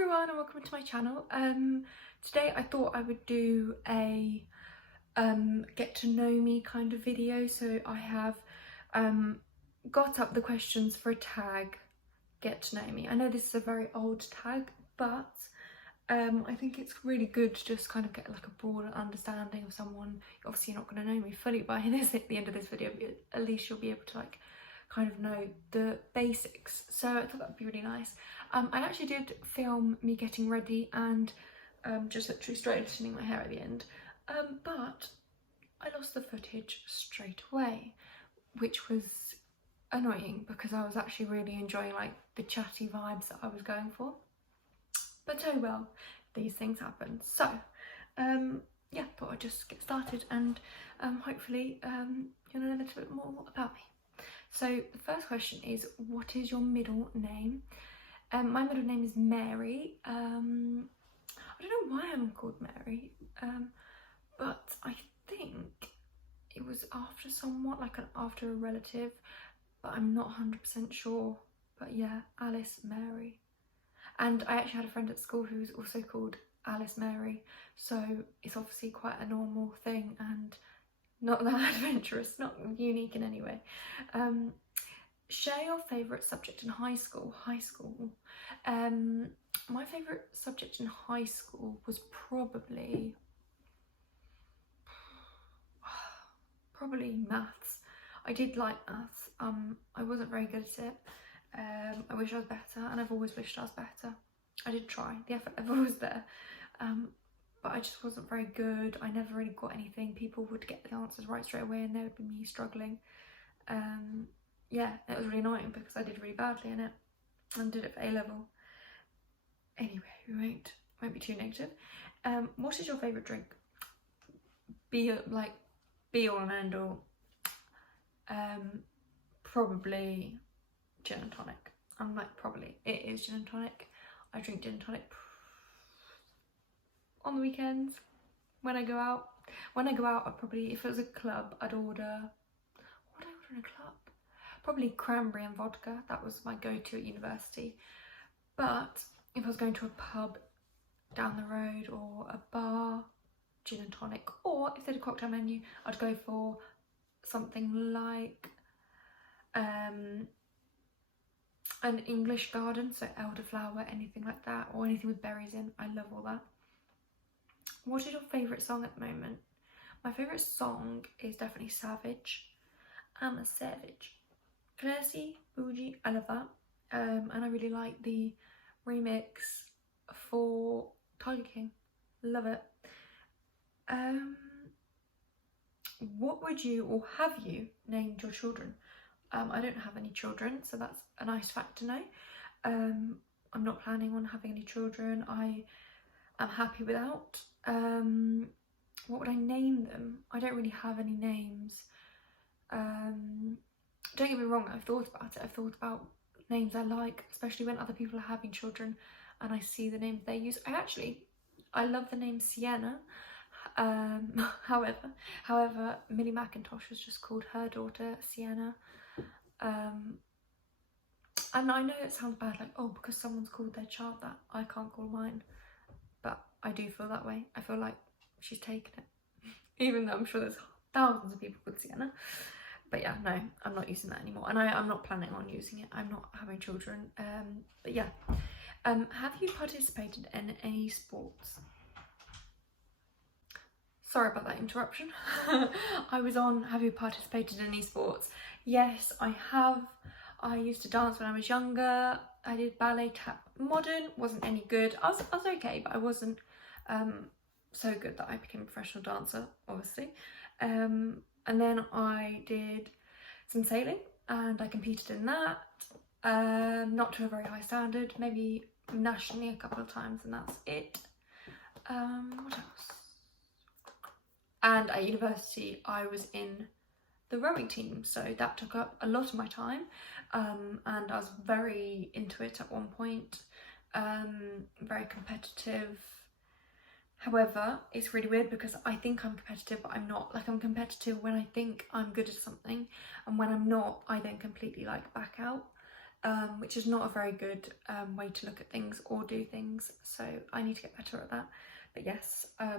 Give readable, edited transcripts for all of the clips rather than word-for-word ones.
everyone and welcome to my channel. Today I thought I would do a get to know me kind of video. So I have got up the questions for a tag, get to know me. I know this is a very old tag, but I think it's really good to just kind of get like a broader understanding of someone. Obviously you're not going to know me fully by this at the end of this video, but at least you'll be able to like kind of know the basics. So I thought that'd be really nice. I actually did film me getting ready and just literally straightening my hair at the end, but I lost the footage straight away, which was annoying because I was actually really enjoying like the chatty vibes that I was going for. But oh well, these things happen. So yeah, thought I'd just get started and hopefully you'll know a little bit more about me. So the first question is, what is your middle name? My middle name is Mary. I don't know why I'm called Mary, but I think it was after somewhat, like after a relative, but I'm not 100% sure. But yeah, Alice Mary. And I actually had a friend at school who was also called Alice Mary, so it's obviously quite a normal thing and not that adventurous, not unique in any way. Share your favourite subject in high school. My favourite subject in high school was probably maths. I did like maths. I wasn't very good at it. I wish I was better, and I've always wished I was better. I did try, the effort level was there, but I just wasn't very good. I never really got anything. People would get the answers right straight away and there would be me struggling. Yeah, it was really annoying because I did really badly in it and did it for A-level. Anyway, we won't be too negative. What is your favourite drink? Be all and end all. Probably gin and tonic. I'm like, probably, it is gin and tonic. I drink gin and tonic on the weekends when I go out. When I go out, I'd probably, if it was a club, I'd order, what would I order in a club? Probably cranberry and vodka. That was my go-to at university. But if I was going to a pub down the road or a bar, gin and tonic. Or if they had a cocktail menu, I'd go for something like an English garden, so elderflower, anything like that, or anything with berries in. I love all that. What is your favourite song at the moment? My favourite song is definitely Savage. I'm a savage. Classy, bougie, I love that. And I really like the remix for Tiger King. Love it. What would you, or have you, named your children? I don't have any children, so that's a nice fact to know. I'm not planning on having any children. I am happy without. What would I name them? I don't really have any names. Don't get me wrong, I've thought about it. I've thought about names I like, especially when other people are having children and I see the names they use. I love the name Sienna. However, Millie McIntosh has just called her daughter Sienna. And I know it sounds bad, like, oh, because someone's called their child that, I can't call mine. But I do feel that way. I feel like she's taken it. Even though I'm sure there's thousands of people called Sienna. But yeah, no, I'm not using that anymore. And I'm not planning on using it. I'm not having children. But yeah. Have you participated in any sports? Sorry about that interruption. I was on, have you participated in any sports? Yes, I have. I used to dance when I was younger. I did ballet, tap, modern. Wasn't any good. I was okay, but I wasn't so good that I became a professional dancer, obviously. And then I did some sailing and I competed in that. Not to a very high standard, maybe nationally a couple of times, and that's it. What else? And at university I was in the rowing team, so that took up a lot of my time, and I was very into it at one point, very competitive. However, it's really weird because I think I'm competitive but I'm not. Like, I'm competitive when I think I'm good at something, and when I'm not I then completely like back out. which is not a very good way to look at things or do things, so I need to get better at that. But yes, I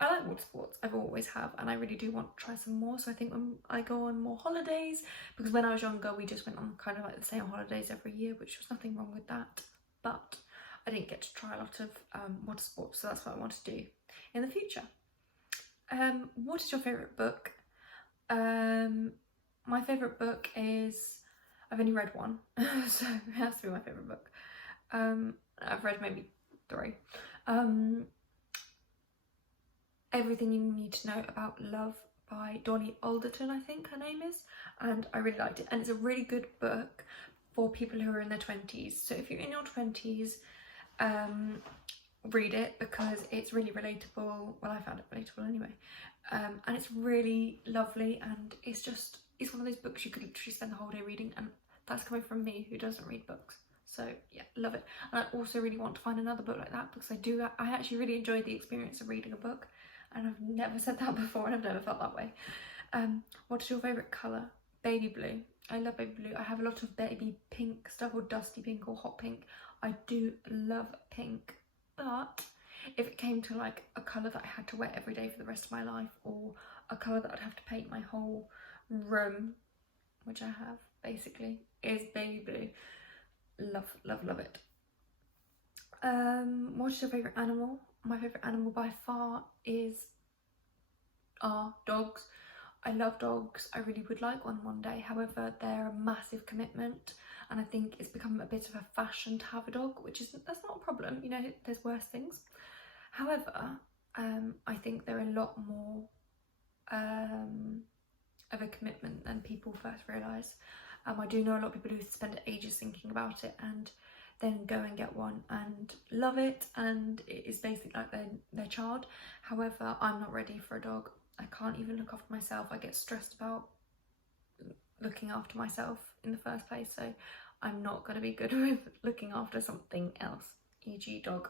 like water sports, I've always have, and I really do want to try some more. So I think when I go on more holidays, because when I was younger we just went on kind of like the same holidays every year, which was nothing wrong with that, but I didn't get to try a lot of water sports, so that's what I want to do in the future. What is your favourite book? My favourite book is, I've only read one, so it has to be my favourite book. I've read maybe 3. Everything You Need to Know About Love by Dolly Alderton, I think her name is, and I really liked it. And it's a really good book for people who are in their 20s. So if you're in your 20s, read it, because it's really relatable. Well, I found it relatable anyway. And it's really lovely, and it's one of those books you could literally spend the whole day reading, and that's coming from me who doesn't read books. So yeah, love it. And I also really want to find another book like that, because I actually really enjoyed the experience of reading a book, and I've never said that before, and I've never felt that way. What is your favourite colour? Baby blue. I love baby blue. I have a lot of baby pink stuff, or dusty pink, or hot pink. I do love pink, but if it came to like a colour that I had to wear every day for the rest of my life, or a colour that I'd have to paint my whole room, which I have basically, is baby blue. Love, love, love it. What is your favourite animal? My favourite animal by far are dogs. I love dogs. I really would like one day. However, they're a massive commitment, and I think it's become a bit of a fashion to have a dog, that's not a problem. You know, there's worse things. However, I think they're a lot more of a commitment than people first realise. I do know a lot of people who spend ages thinking about it and then go and get one and love it, and it is basically like their child. However, I'm not ready for a dog. I can't even look after myself. I get stressed about looking after myself in the first place, so I'm not going to be good with looking after something else, e.g. dog.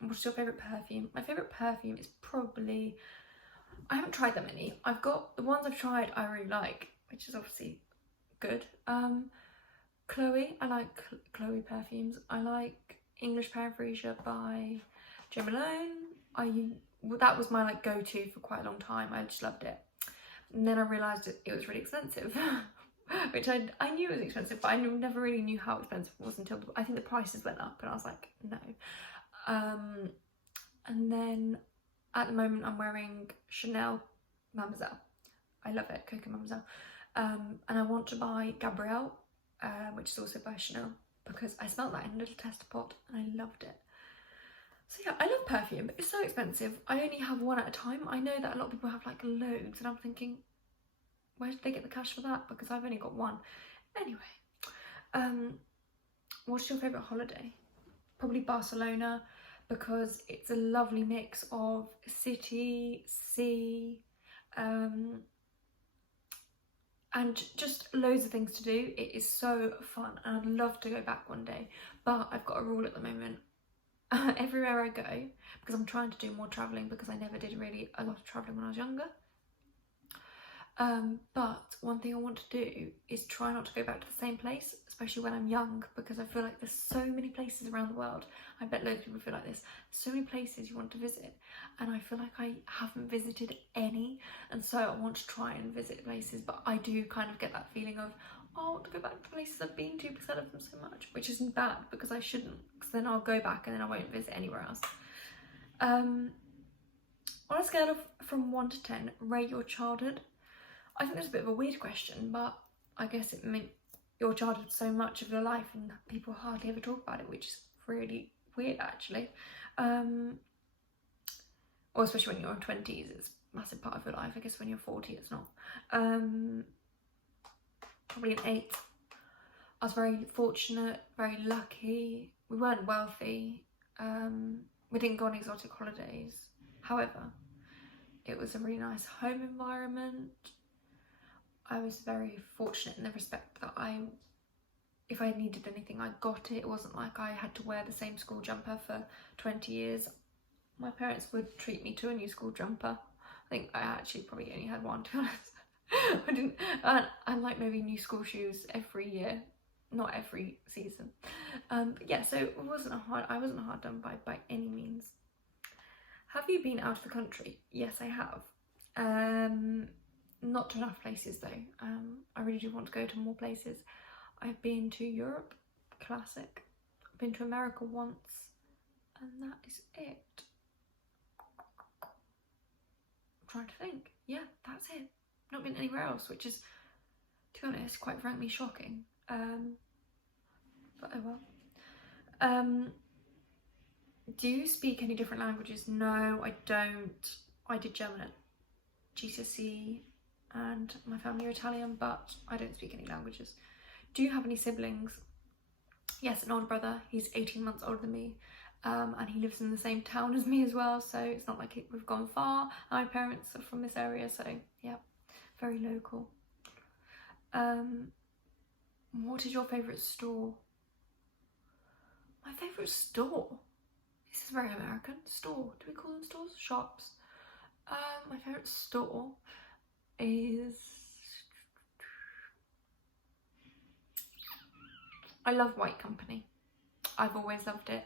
What's your favourite perfume? My favourite perfume is probably, I haven't tried that many. I've got the ones I've tried I really like, which is obviously good. Chloe, I like Chloe perfumes. I like English Paraphrasure by Jo Malone. That was my like go-to for quite a long time. I just loved it. And then I realised it was really expensive, which I knew it was expensive, but I never really knew how expensive it was until I think the prices went up, and I was like, no. And then at the moment I'm wearing Chanel Mademoiselle. I love it, Coco Mademoiselle. And I want to buy Gabrielle, which is also by Chanel, because I smelled that in a little tester pot and I loved it. So yeah, I love perfume, but it's so expensive. I only have one at a time. I know that a lot of people have like loads, and I'm thinking, where did they get the cash for that? Because I've only got one. Anyway, what's your favourite holiday? Probably Barcelona, because it's a lovely mix of city, sea, and just loads of things to do. It is so fun, and I'd love to go back one day, but I've got a rule at the moment. Everywhere I go, because I'm trying to do more travelling, because I never did really a lot of travelling when I was younger. But one thing I want to do is try not to go back to the same place, especially when I'm young, because I feel like there's so many places around the world. I bet loads of people feel like this. So many places you want to visit, and I feel like I haven't visited any, and so I want to try and visit places, but I do kind of get that feeling of, oh, I want to go back to places I've been to because I love them so much, which isn't bad, because I shouldn't, because then I'll go back and then I won't visit anywhere else. On a scale of from 1 to 10, rate your childhood. I think that's a bit of a weird question, but I guess it meant your childhood so much of your life and people hardly ever talk about it, which is really weird actually. Or especially when you're in 20s, it's a massive part of your life. I guess when you're 40 it's not. Probably an 8. I was very fortunate, very lucky. We weren't wealthy. We didn't go on exotic holidays. However, it was a really nice home environment. I was very fortunate in the respect that if I needed anything, I got it. It wasn't like I had to wear the same school jumper for 20 years. My parents would treat me to a new school jumper. I think I actually probably only had one, to be honest. I didn't, and like maybe new school shoes every year, not every season. But yeah, so I wasn't hard done by any means. Have you been out of the country? Yes, I have. Not to enough places though. I really do want to go to more places. I've been to Europe, classic. I've been to America once, and that is it. I'm trying to think. Yeah, that's it. Not been anywhere else, which is, to be honest, quite frankly shocking. But oh well. Do you speak any different languages? No, I don't. I did German at GCSE and my family are Italian, but I don't speak any languages. Do you have any siblings? Yes, an older brother. He's 18 months older than me. And he lives in the same town as me as well, so it's not like we've gone far. My parents are from this area, so yeah, very local. What is your favourite store? My favourite store? This is very American. Store. Do we call them stores? Shops. My favourite store is... I love White Company. I've always loved it.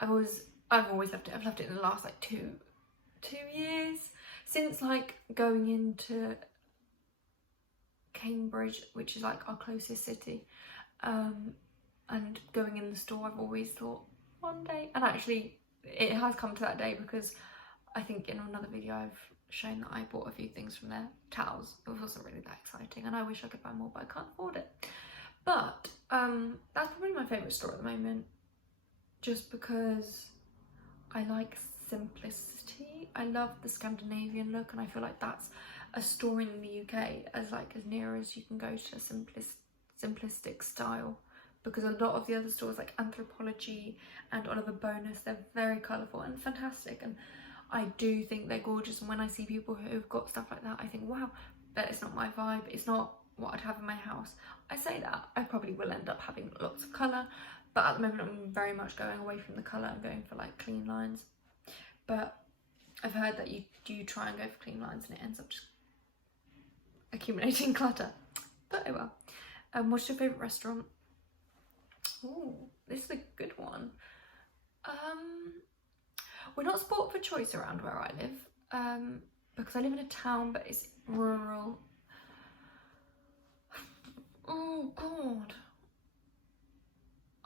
I've always loved it. I've loved it in the last like two years. Since like going into Cambridge, which is like our closest city, and going in the store, I've always thought one day, and actually it has come to that day, because I think in another video I've shown that I bought a few things from there. Towels. It wasn't really that exciting and I wish I could buy more, but I can't afford it. But that's probably my favourite store at the moment, just because I like simplicity. I love the Scandinavian look, and I feel like that's a store in the UK as near as you can go to a simplistic style, because a lot of the other stores like Anthropologie and Oliver Bonus, they're very colourful and fantastic, and I do think they're gorgeous, and when I see people who've got stuff like that, I think, wow, but it's not my vibe, it's not what I'd have in my house. I say that, I probably will end up having lots of colour, but at the moment I'm very much going away from the colour and going for like clean lines. But I've heard that you do try and go for clean lines and it ends up just accumulating clutter. But oh well. What's your favourite restaurant? Oh, this is a good one. We're not sport for choice around where I live, because I live in a town but it's rural. Oh god,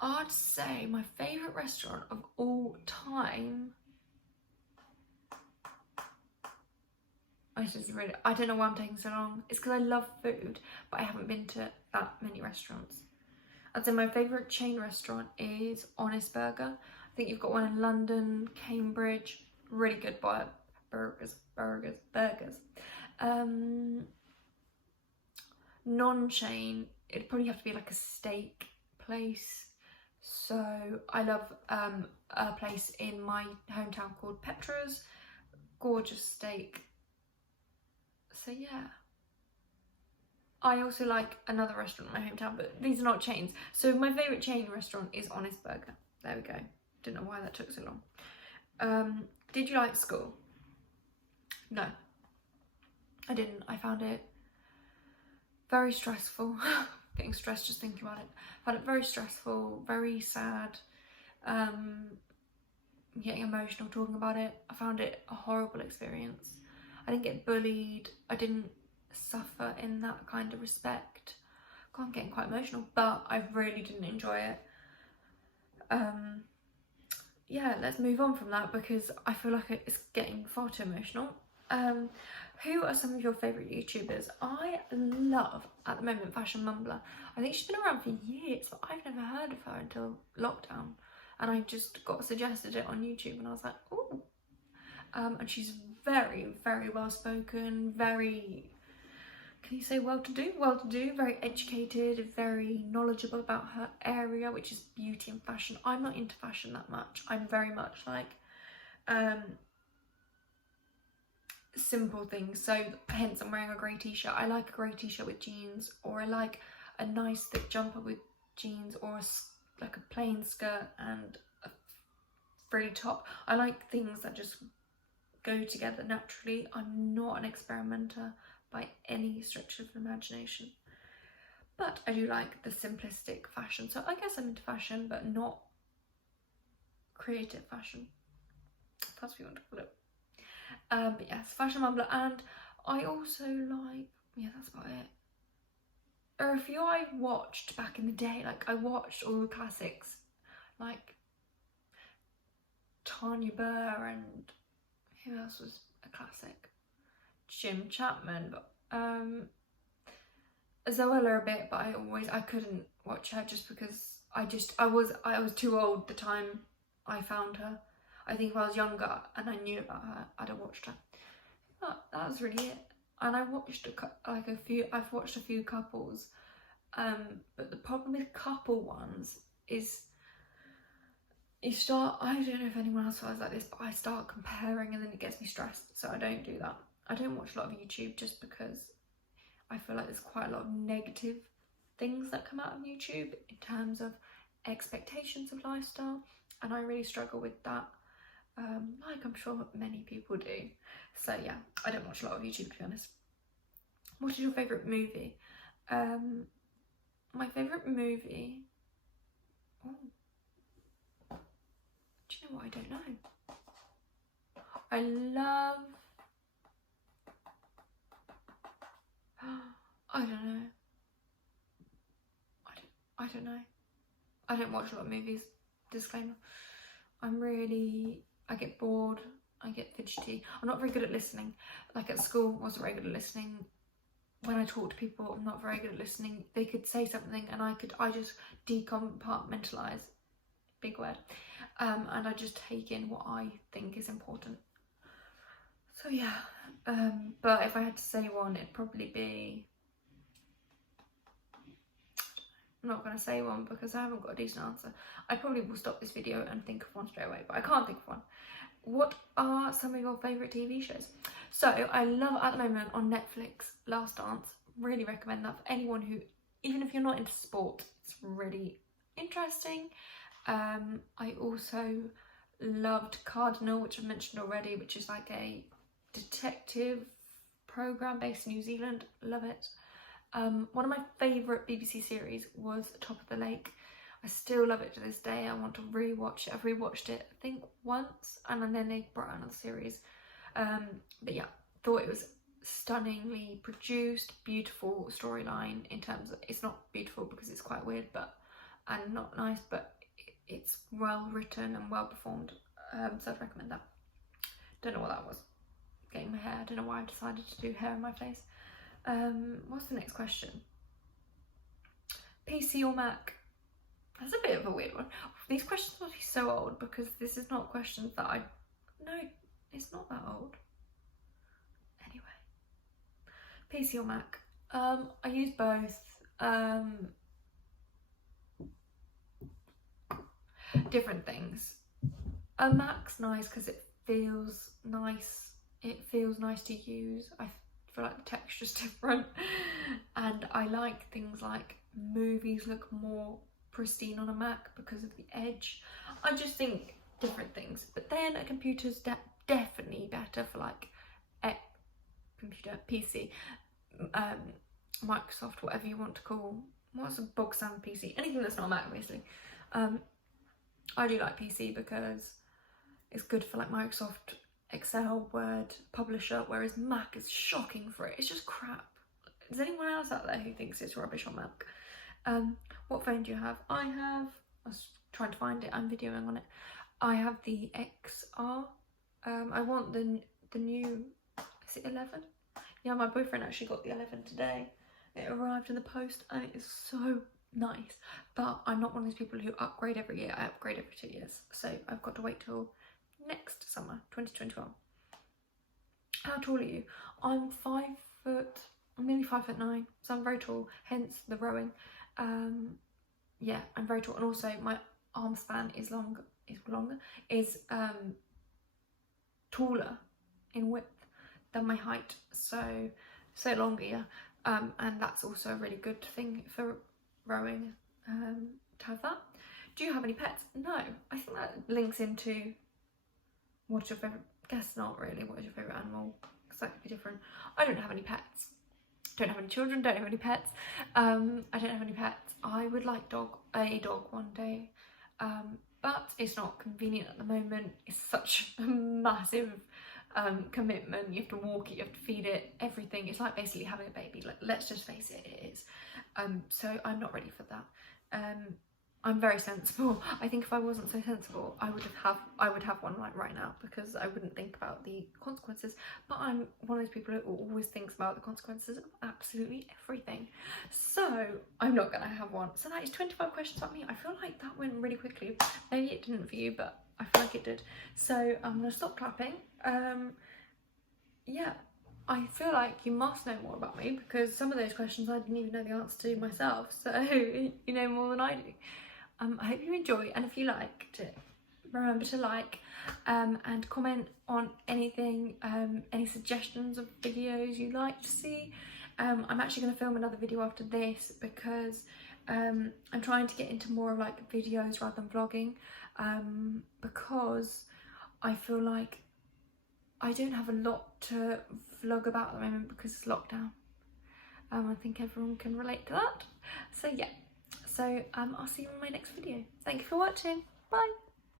I'd say my favourite restaurant of all time, I don't know why I'm taking so long. It's because I love food, but I haven't been to that many restaurants. I'd say my favourite chain restaurant is Honest Burger. I think you've got one in London, Cambridge, really good burgers. Non-chain, it'd probably have to be like a steak place. So I love a place in my hometown called Petra's, gorgeous steak. So yeah. I also like another restaurant in my hometown, but these are not chains. So my favourite chain restaurant is Honest Burger. There we go. Didn't know why that took so long. Did you like school? No, I didn't. I found it very stressful. Getting stressed just thinking about it. I found it very stressful, very sad. Getting emotional talking about it. I found it a horrible experience. I didn't get bullied. I didn't suffer in that kind of respect. God, I'm getting quite emotional, but I really didn't enjoy it. Yeah, let's move on from that because I feel like it's getting far too emotional. Who are some of your favourite YouTubers? I love, at the moment, Fashion Mumbler. I think she's been around for years, but I've never heard of her until lockdown. And I just got suggested it on YouTube and I was like, ooh. And she's very, very well spoken, very, can you say well-to-do? Well-to-do, very educated, very knowledgeable about her area, which is beauty and fashion. I'm not into fashion that much. I'm very much like simple things. So hence I'm wearing a grey t-shirt. I like a grey t-shirt with jeans, or I like a nice thick jumper with jeans, or like a plain skirt and a frilly top. I like things that just go together naturally. I'm not an experimenter by any stretch of the imagination. But I do like the simplistic fashion. So I guess I'm into fashion, but not creative fashion. That's what you want to call it. But yes, fashion mumbler. And I also like, yeah, that's about it. There are a few I watched back in the day. Like, I watched all the classics, like Tanya Burr, and who else was a classic? Jim Chapman, but Zoella a bit, but I couldn't watch her just because I was too old the time I found her. I think if I was younger and I knew about her, I'd have watched her. But that was really it. And I watched I've watched a few couples, but the problem with couple ones is you start, I don't know if anyone else feels like this, but I start comparing and then it gets me stressed, so I don't do that. I don't watch a lot of YouTube just because I feel like there's quite a lot of negative things that come out of YouTube in terms of expectations of lifestyle, and I really struggle with that, like I'm sure many people do. So yeah, I don't watch a lot of YouTube, to be honest. What is your favourite movie? My favourite movie... Oh. Do you know what? I don't know. I love... I don't know. I don't know. I don't watch a lot of movies. Disclaimer. I get bored. I get fidgety. I'm not very good at listening. Like at school, I wasn't very good at listening. When I talk to people, I'm not very good at listening. They could say something and I just decompartmentalise. Big word. And I just take in what I think is important. So yeah. But if I had to say one, it'd probably be... I'm not going to say one because I haven't got a decent answer. I probably will stop this video and think of one straight away, but I can't think of one. What are some of your favourite TV shows? So I love at the moment on Netflix, Last Dance. Really recommend that for anyone who, even if you're not into sport, it's really interesting. I also loved Cardinal, which I've mentioned already, which is like a detective programme based in New Zealand. Love it. One of my favourite BBC series was Top of the Lake. I still love it to this day. I want to rewatch it. I've rewatched it I think once, and then they brought out another series. But yeah, thought it was stunningly produced, beautiful storyline in terms of, it's not beautiful because it's quite weird and not nice, but it's well written and well performed. So I'd recommend that. Don't know what that was. Getting my hair. I don't know why I decided to do hair in my face. What's the next question? PC or Mac? That's a bit of a weird one. These questions must be so old because this is not questions that no, it's not that old. Anyway, PC or Mac? I use both. Different things. A Mac's nice because it feels nice. It feels nice to use. I feel like the texture's different, and I like things like movies look more pristine on a Mac because of the edge. I just think different things. But then a computer's definitely better for like computer, PC, Microsoft, whatever you want to call. What's a bog standard PC? Anything that's not a Mac, basically. I do like PC because it's good for like Microsoft, Excel, Word, Publisher, whereas Mac is shocking for it. It's just crap. Is anyone else out there who thinks it's rubbish on Mac? What phone do you have? I was trying to find it, I'm videoing on it. I have the XR. I want the new, is it 11? Yeah, my boyfriend actually got the 11 today. It arrived in the post and it is so nice. But I'm not one of those people who upgrade every year. I upgrade every 2 years. So I've got to wait till next summer, 2021. How tall are you? I'm 5 foot, I'm nearly 5'9", so I'm very tall, hence the rowing. Yeah, I'm very tall, and also my arm span is taller in width than my height, so longer, yeah. And that's also a really good thing for rowing, to have that. Do you have any pets? No. I think that links into what's your favourite, guess not really, what is your favourite animal? slightly different. I don't have any pets, don't have any children, don't have any pets. I don't have any pets. I would like a dog one day, but it's not convenient at the moment. It's such a massive commitment. You have to walk it, you have to feed it, everything. It's like basically having a baby. Like, let's just face it, it is. So I'm not ready for that. I'm very sensible. I think if I wasn't so sensible, I would have one like right now, because I wouldn't think about the consequences. But I'm one of those people who always thinks about the consequences of absolutely everything. So I'm not gonna have one. So that is 25 questions about me. I feel like that went really quickly. Maybe it didn't for you, but I feel like it did. So I'm gonna stop clapping. Yeah. I feel like you must know more about me, because some of those questions I didn't even know the answer to myself, so you know more than I do. I hope you enjoy, and if you liked it, remember to like and comment on anything, any suggestions of videos you'd like to see. I'm actually going to film another video after this, because I'm trying to get into more of like videos rather than vlogging, because I feel like I don't have a lot to vlog about at the moment because it's lockdown. I think everyone can relate to that. So yeah, so I'll see you in my next video. Thank you for watching. Bye.